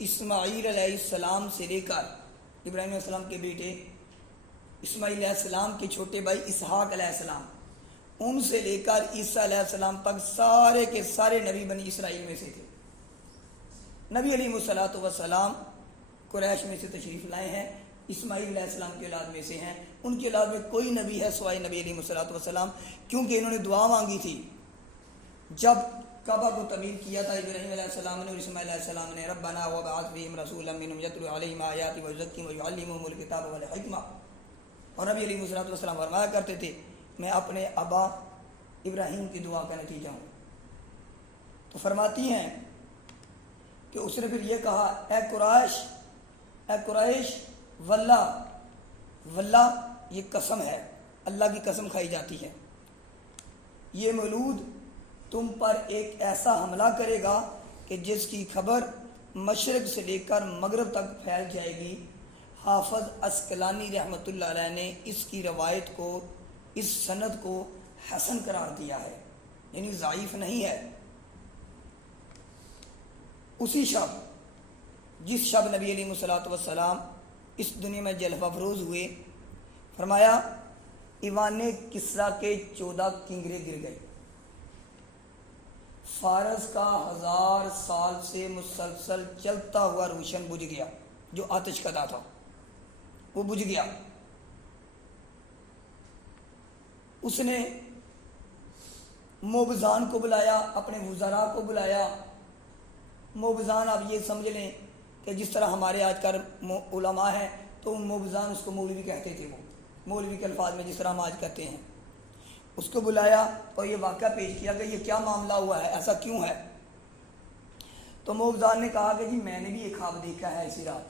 اسماعیل علیہ السلام سے لے کر ابراہیم علیہ السلام کے بیٹے اسماعیل علیہ السلام کے چھوٹے بھائی اسحاق علیہ السلام، ان سے لے کر عیسیٰ علیہ السلام تک سارے کے سارے نبی بنی اسرائیل میں سے تھے۔ نبی علیہ الصلوۃ والسلام قریش میں سے تشریف لائے ہیں، اسماعیل علیہ السلام کی اولاد میں سے ہیں۔ ان کی اولاد میں کوئی نبی ہے سوائے نبی علیہ الصلوۃ والسلام، کیونکہ انہوں نے دعا مانگی تھی جب کعبہ کو تعمیر کیا تھا ابراہیم علیہ السلام نے اور اسماعیل علیہ السلام نے، ربنا وابعث فیہم رسولا منہم یتلو علیہم آیاتک ویزکیہم ویعلمہم الکتاب والحکمہ۔ اور نبی علیہ الصلوۃ والسلام فرمایا کرتے تھے میں اپنے ابا ابراہیم کی دعا کا نتیجہ ہوں۔ تو فرماتی ہیں کہ اس نے پھر یہ کہا اے قریش واللہ یہ قسم ہے، اللہ کی قسم کھائی جاتی ہے، یہ مولود تم پر ایک ایسا حملہ کرے گا کہ جس کی خبر مشرق سے لے کر مغرب تک پھیل جائے گی۔ حافظ عسقلانی رحمۃ اللہ علیہ نے اس کی روایت کو، اس سند کو حسن قرار دیا ہے، یعنی ضعیف نہیں ہے۔ اسی شب جس شب نبی علیہ الصلوۃ والسلام اس دنیا میں جلوہ افروز ہوئے، فرمایا ایوان کسریٰ کے 14 کنگرے گر گئے، فارس کا 1000 سال سے مسلسل چلتا ہوا روشن بجھ گیا، جو آتش کدا تھا وہ بجھ گیا۔ اس نے موبزان کو بلایا، اپنے وزراء کو بلایا۔ موبزان آپ یہ سمجھ لیں کہ جس طرح ہمارے آج کل علماء ہیں تو موبزان اس کو مولوی کہتے تھے، وہ مولوی کے الفاظ میں جس طرح ہم آج کہتے ہیں۔ اس کو بلایا اور یہ واقعہ پیش کیا کہ یہ کیا معاملہ ہوا ہے، ایسا کیوں ہے؟ تو موبزان نے کہا کہ جی میں نے بھی ایک خواب دیکھا ہے اسی رات،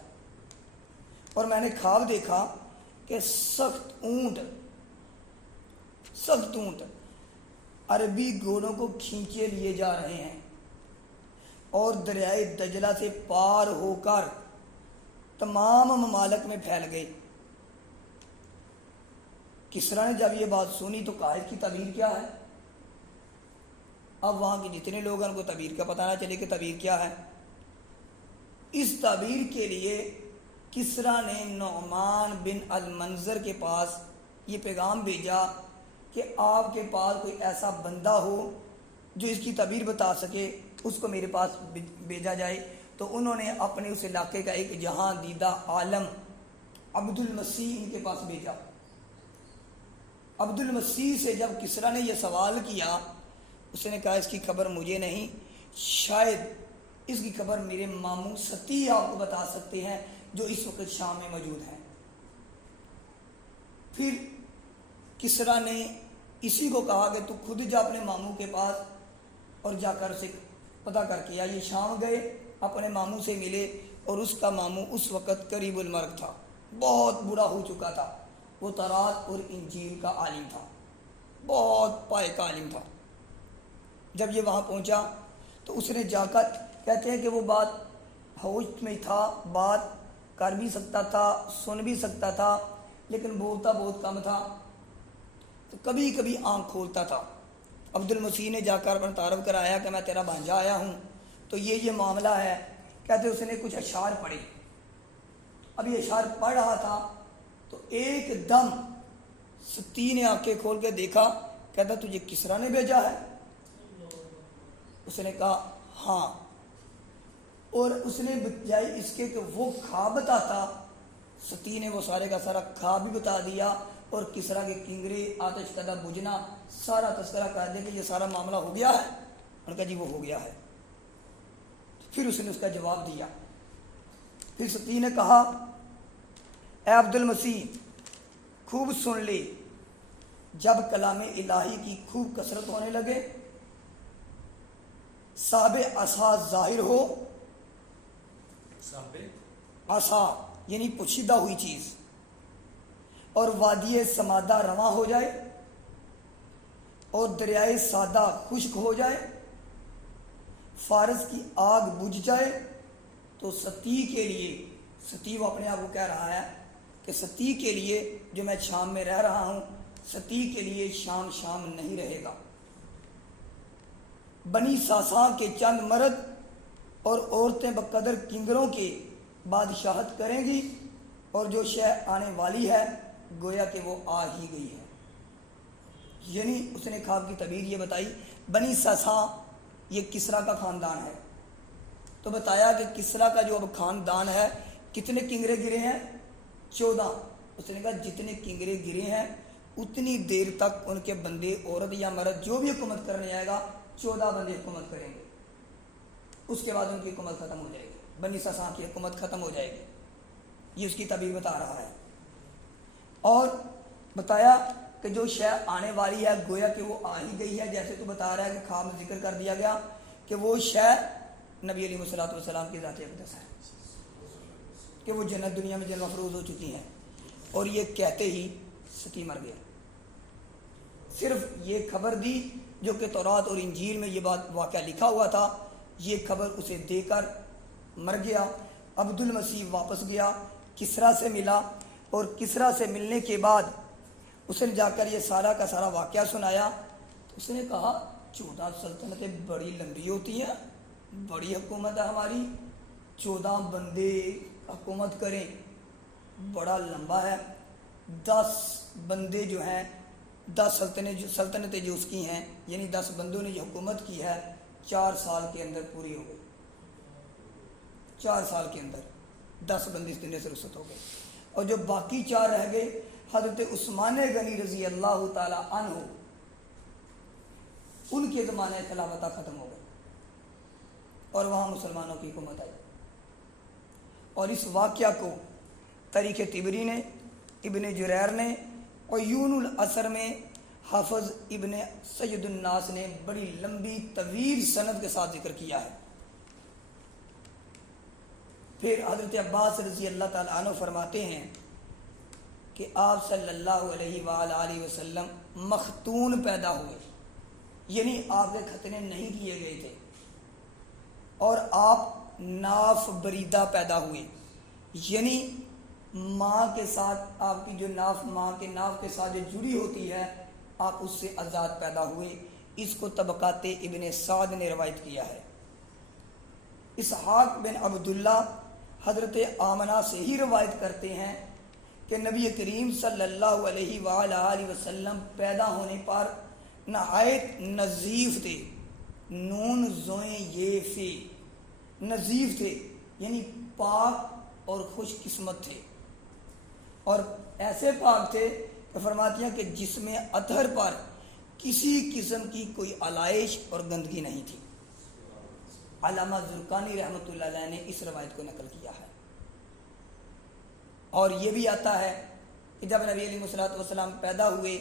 اور میں نے خواب دیکھا کہ سخت اونٹ عربی گھوڑوں کو کھینچے لیے جا رہے ہیں اور دریائے دجلہ سے پار ہو کر تمام ممالک میں پھیل گئے۔ کسریٰ نے جب یہ بات سنی تو کہا اس کی تعبیر کیا ہے؟ اب وہاں کے جتنے لوگ ہیں ان کو تعبیر کا پتہ نہ چلے کہ تعبیر کیا ہے۔ اس تعبیر کے لیے کسریٰ نے نعمان بن المنذر کے پاس یہ پیغام بھیجا کہ آپ کے پاس کوئی ایسا بندہ ہو جو اس کی تعبیر بتا سکے، اس کو میرے پاس بھیجا جائے۔ تو انہوں نے اپنے اس علاقے کا ایک جہاں دیدہ عالم عبد المسیح ان کے پاس بھیجا۔ عبد المسیح سے جب کسریٰ نے یہ سوال کیا، اس نے کہا اس کی خبر مجھے نہیں، شاید اس کی خبر میرے ماموں ستی آپ کو بتا سکتے ہیں جو اس وقت شام میں موجود ہیں۔ پھر کسریٰ نے اسی کو کہا کہ تو خود جا اپنے ماموں کے پاس اور جا کر اسے پتہ کر کے یہ شام گئے، اپنے ماموں سے ملے، اور اس کا ماموں اس وقت قریب المرگ تھا، بہت بوڑھا ہو چکا تھا، وہ تورات اور انجیل کا عالم تھا، بہت پائے کا عالم تھا۔ جب یہ وہاں پہنچا تو اس نے جا کر، کہتے ہیں کہ وہ بات ہوش میں تھا، بات کر بھی سکتا تھا، سن بھی سکتا تھا، لیکن بولتا بہت کم تھا، تو کبھی کبھی آنکھ کھولتا تھا۔ عبد المسیح نے جا کر اپنا تعارف کرایا کہ میں تیرا بھانجا آیا ہوں، تو یہ معاملہ ہے۔ کہتے اس نے کچھ اشعار پڑھے، اب یہ اشعار پڑھ رہا تھا تو ایک دم ستی نے آنکھیں کھول کے دیکھا، کہتا تجھے کسریٰ نے بھیجا ہے؟ اس نے کہا ہاں، اور اس نے بجائے اس کے کہ وہ خواب بتاتا، ستی نے وہ سارے کا سارا خواب بھی بتا دیا، اور کسریٰ کے کنگرے، آتش کدہ بجھنا، سارا تذکرہ کر دیا کہ یہ سارا معاملہ ہو گیا ہے۔ انہوں نے کہا جی وہ ہو گیا ہے۔ پھر اس نے اس کا جواب دیا۔ پھر ستی نے کہا اے عبد المسیح خوب سن لے، جب کلام الہی کی خوب کثرت ہونے لگے، صاحب عصا ظاہر ہو، عصا یعنی پوشیدہ ہوئی چیز، اور وادی سمادہ رواں ہو جائے، اور دریائے سادہ خشک ہو جائے، فارس کی آگ بجھ جائے، تو ستی کے لیے، ستی وہ اپنے آپ کو کہہ رہا ہے کہ ستی کے لیے جو میں شام میں رہ رہا ہوں، ستی کے لیے شام نہیں رہے گا۔ بنی ساساں کے چند مرد اور عورتیں بقدر کنگروں کے بادشاہت کریں گی، اور جو شے آنے والی ہے گویا کہ وہ آ ہی گئی ہے۔ یعنی اس نے خواب کی تعبیر یہ بتائی، بنی سساں یہ کسریٰ کا خاندان ہے، تو بتایا کہ کسریٰ کا جو اب خاندان ہے کتنے کنگرے گرے ہیں؟ 14۔ اس نے کہا جتنے کنگرے گرے ہیں اتنی دیر تک ان کے بندے، عورت یا مرد جو بھی حکومت کرنے آئے گا 14 بندے حکومت کریں گے، اس کے بعد ان کی حکومت ختم ہو جائے گی، بنی سساں کی حکومت ختم ہو جائے گی۔ یہ اس کی تعبیر بتا رہا ہے۔ اور بتایا کہ جو شے آنے والی ہے گویا کہ وہ آ ہی گئی ہے، جیسے تو بتا رہا ہے کہ خواب میں ذکر کر دیا گیا کہ وہ شے نبی علیہ الصلوۃ والسلام کی ذات اقدس ہے، کہ وہ جنت دنیا میں جلوہ افروز ہو چکی ہیں، اور یہ کہتے ہی ستی مر گیا۔ صرف یہ خبر دی جو کہ تورات اور انجیل میں یہ بات واقعہ لکھا ہوا تھا، یہ خبر اسے دے کر مر گیا۔ عبد المسیح واپس گیا، کسریٰ سے ملا، اور کسریٰ سے ملنے کے بعد اس نے جا کر یہ سارا کا سارا واقعہ سنایا۔ اس نے کہا 14 سلطنتیں بڑی لمبی ہوتی ہیں، بڑی حکومت ہے ہماری، 14 بندے حکومت کریں بڑا لمبا ہے۔ 10 بندے جو ہیں، 10 سلطنتیں جو اس کی ہیں، یعنی 10 بندوں نے جو حکومت کی ہے 4 سال کے اندر پوری ہو گئی۔ 4 سال کے اندر 10 بندے اس دنیا سے رخصت ہو گئے، اور جو باقی 4 رہ گئے، حضرت عثمان غنی رضی اللہ تعالی عنہ، ان کے زمانے خلافتہ ختم ہو گئے اور وہاں مسلمانوں کی حکومت آئی۔ اور اس واقعہ کو تاریخ طبری نے، ابن جریر نے، عیون الاثر میں حافظ ابن سید الناس نے بڑی لمبی طویل سند کے ساتھ ذکر کیا ہے۔ پھر حضرت عباس رضی اللہ تعالیٰ عنہ فرماتے ہیں کہ آپ صلی اللہ علیہ وآلہ وسلم مختون پیدا ہوئے، یعنی آپ کے ختنے نہیں کیے گئے تھے، اور آپ ناف بریدہ پیدا ہوئے، یعنی ماں کے ساتھ آپ کی جو ناف، ماں کے ناف کے ساتھ جو جڑی ہوتی ہے، آپ اس سے آزاد پیدا ہوئے۔ اس کو طبقات ابن سعد نے روایت کیا ہے۔ اسحاق بن عبداللہ حضرت آمنہ سے ہی روایت کرتے ہیں کہ نبی کریم صلی اللہ علیہ وآلہ وسلم پیدا ہونے پر نہایت نظیف تھے، نون زوئیں یہ فی، نظیف تھے یعنی پاک اور خوش قسمت تھے، اور ایسے پاک تھے کہ فرماتی ہیں کہ جس میں اطہر پر کسی قسم کی کوئی علائش اور گندگی نہیں تھی۔ علامہ زرقانی رحمۃ اللہ علیہ نے اس روایت کو نقل کیا ہے۔ اور یہ بھی آتا ہے کہ جب نبی علیہ الصلوۃ والسلام پیدا ہوئے،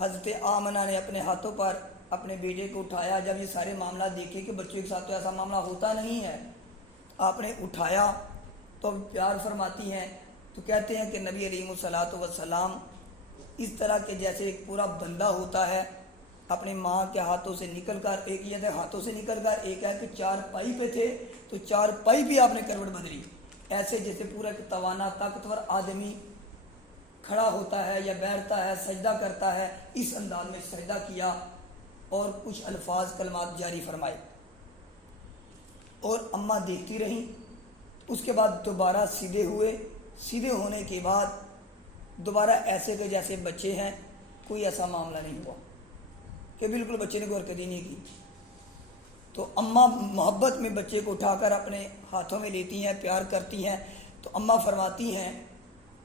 حضرت آمنہ نے اپنے ہاتھوں پر اپنے بیٹے کو اٹھایا۔ جب یہ سارے معاملات دیکھے کہ بچوں کے ساتھ تو ایسا معاملہ ہوتا نہیں ہے، آپ نے اٹھایا تو پیار فرماتی ہیں، تو کہتے ہیں کہ نبی علیہ الصلوۃ والسلام اس طرح کے جیسے ایک پورا بندہ ہوتا ہے، اپنے ماں کے ہاتھوں سے نکل کر، ایک یہ تھے ہاتھوں سے نکل کر، ایک ہے کہ 4 پائی پہ تھے تو 4 پائی بھی آپ نے کروٹ بدلی، ایسے جیسے پورا ایک توانا طاقتور آدمی کھڑا ہوتا ہے یا بیٹھتا ہے، سجدہ کرتا ہے، اس انداز میں سجدہ کیا اور کچھ الفاظ کلمات جاری فرمائے، اور اماں دیکھتی رہیں۔ اس کے بعد دوبارہ سیدھے ہوئے، سیدھے ہونے کے بعد دوبارہ ایسے کہ جیسے بچے ہیں، کوئی ایسا معاملہ نہیں ہوا کہ بالکل بچے نے کوئی حرکت ہی نہیں کی۔ تو اماں محبت میں بچے کو اٹھا کر اپنے ہاتھوں میں لیتی ہیں، پیار کرتی ہیں، تو اماں فرماتی ہیں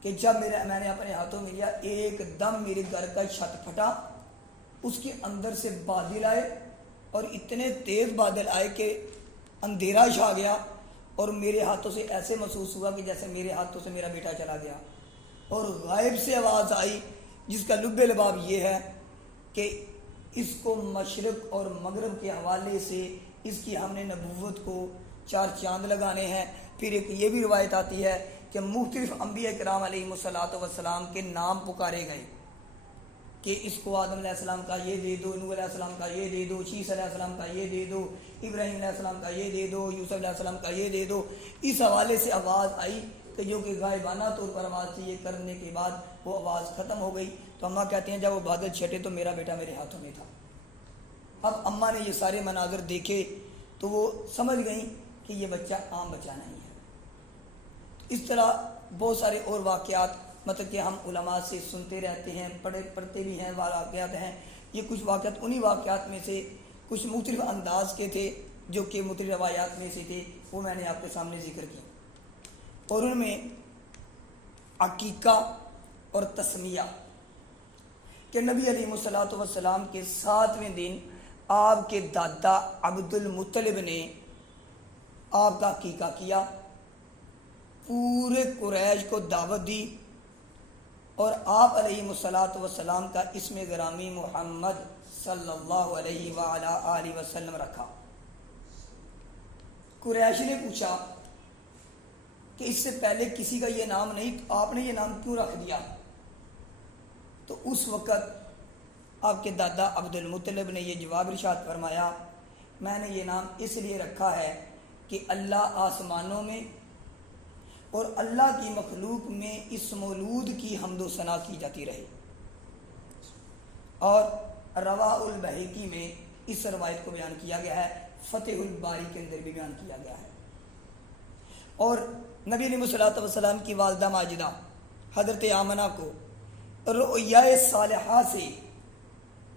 کہ جب میں نے اپنے ہاتھوں میں لیا، ایک دم میرے گھر کا چھت پھٹا، اس کے اندر سے بادل آئے، اور اتنے تیز بادل آئے کہ اندھیرا چھا گیا، اور میرے ہاتھوں سے ایسے محسوس ہوا کہ جیسے میرے ہاتھوں سے میرا بیٹا چلا گیا، اور غائب سے آواز آئی جس کا لب لباب یہ ہے کہ اس کو مشرق اور مغرب کے حوالے سے اس کی ہم نے نبوت کو 4 چاند لگانے ہیں۔ پھر ایک یہ بھی روایت آتی ہے کہ مختلف انبیاء کرام علیہ الصلوۃ والسلام کے نام پکارے گئے کہ اس کو آدم علیہ السلام کا یہ دے دو، نوح علیہ السلام کا یہ دے دو، شیس علیہ السلام کا یہ دے دو، ابراہیم علیہ السلام کا یہ دے دو، یوسف علیہ السلام کا یہ دے دو۔ اس حوالے سے آواز آئی کہ جو کہ غائبانہ طور پر آواز تھی، یہ کرنے کے بعد وہ آواز ختم ہو گئی۔ تو اماں کہتے ہیں جب وہ بادل چھٹے تو میرا بیٹا میرے ہاتھوں میں تھا۔ اب اماں نے یہ سارے مناظر دیکھے تو وہ سمجھ گئیں کہ یہ بچہ عام بچہ نہیں ہے۔ اس طرح بہت سارے اور واقعات مطلب کہ ہم علماء سے سنتے رہتے ہیں، پڑھتے بھی ہیں، واقعات ہیں۔ یہ کچھ واقعات انہی واقعات میں سے کچھ مختلف انداز کے تھے جو کہ مختلف روایات میں سے تھے، وہ میں نے آپ کے سامنے ذکر کی۔ اور ان میں عقیقہ اور تسمیہ کہ نبی علیہ الصلوۃ والسلام کے 7ویں دن آپ کے دادا عبد المطلب نے آپ کا عقیقہ کیا، پورے قریش کو دعوت دی، اور آپ علیہ الصلوۃ والسلام کا اسم گرامی محمد صلی اللہ علیہ وآلہ آلہ وسلم رکھا۔ قریش نے پوچھا کہ اس سے پہلے کسی کا یہ نام نہیں، تو آپ نے یہ نام کیوں رکھ دیا؟ تو اس وقت آپ کے دادا عبد المطلب نے یہ جواب ارشاد فرمایا، میں نے یہ نام اس لیے رکھا ہے کہ اللہ آسمانوں میں اور اللہ کی مخلوق میں اس مولود کی حمد و ثنا کی جاتی رہے۔ اور رواء البہقی میں اس روایت کو بیان کیا گیا ہے، فتح الباری کے اندر بھی بیان کیا گیا ہے۔ اور نبی علیہ الصلوۃ والسلام کی والدہ ماجدہ حضرت آمنہ کو رؤیا صالحہ سے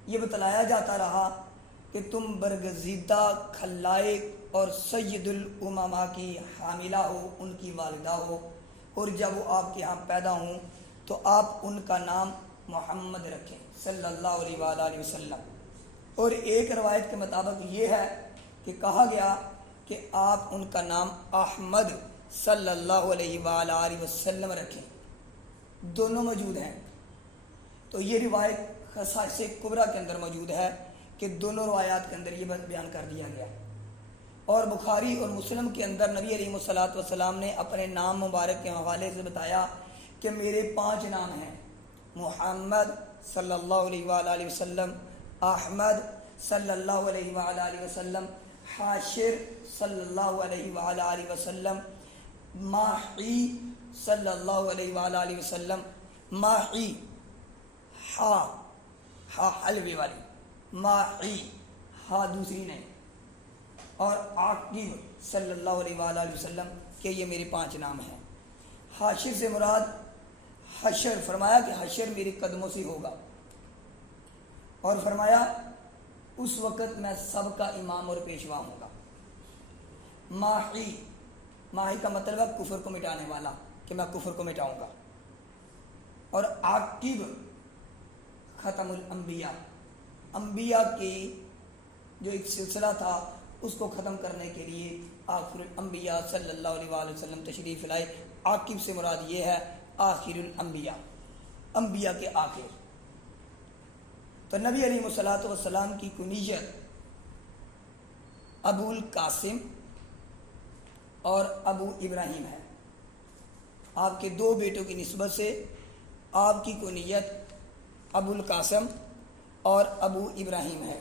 یہ بتلایا جاتا رہا کہ تم برگزیدہ خلائق اور سید الامما کی حاملہ ہو، ان کی والدہ ہو، اور جب وہ آپ کے ہاں پیدا ہوں تو آپ ان کا نام محمد رکھیں صلی اللہ علیہ وآلہ وسلم۔ اور ایک روایت کے مطابق یہ ہے کہ کہا گیا کہ آپ ان کا نام احمد صلی اللہ علیہ وآلہ وسلم رکھیں، دونوں موجود ہیں۔ تو یہ روایت خصائص کبریٰ کے اندر موجود ہے کہ دونوں روایات کے اندر یہ بات بیان کر دیا گیا۔ اور بخاری اور مسلم کے اندر نبی علیہ الصلوۃ والسلام نے اپنے نام مبارک کے حوالے سے بتایا کہ میرے 5 نام ہیں، محمد صلی اللہ علیہ وآلہ وسلم، احمد صلی اللہ علیہ وآلہ وسلم، حاشر صلی اللہ علیہ وآلہ وسلم، ماحی صلی اللہ علیہ وآلہ وسلم۔ ماحی ہا حلوے والی، ماحی ہا دوسری نہیں، اور عاقب صلی اللہ علیہ وآلہ وسلم کہ یہ میرے 5 نام ہیں۔ حاشر سے مراد حشر، فرمایا کہ حشر میرے قدموں سے ہوگا، اور فرمایا اس وقت میں سب کا امام اور پیشوا ہوں گا۔ ماحی، ماحی کا مطلب ہے کفر کو مٹانے والا، کہ میں کفر کو مٹاؤں گا۔ اور عاقب ختم الانبیاء، انبیاء کی جو ایک سلسلہ تھا اس کو ختم کرنے کے لیے آخر الانبیاء صلی اللہ علیہ وآلہ وسلم تشریف لائے۔ عاقب سے مراد یہ ہے آخر الانبیاء، انبیاء کے آخر۔ تو نبی علیہ الصلوۃ والسلام کی کنیت ابو القاسم اور ابو ابراہیم ہے۔ آپ کے 2 بیٹوں کی نسبت سے آپ کی کنیت ابو القاسم اور ابو ابراہیم ہے۔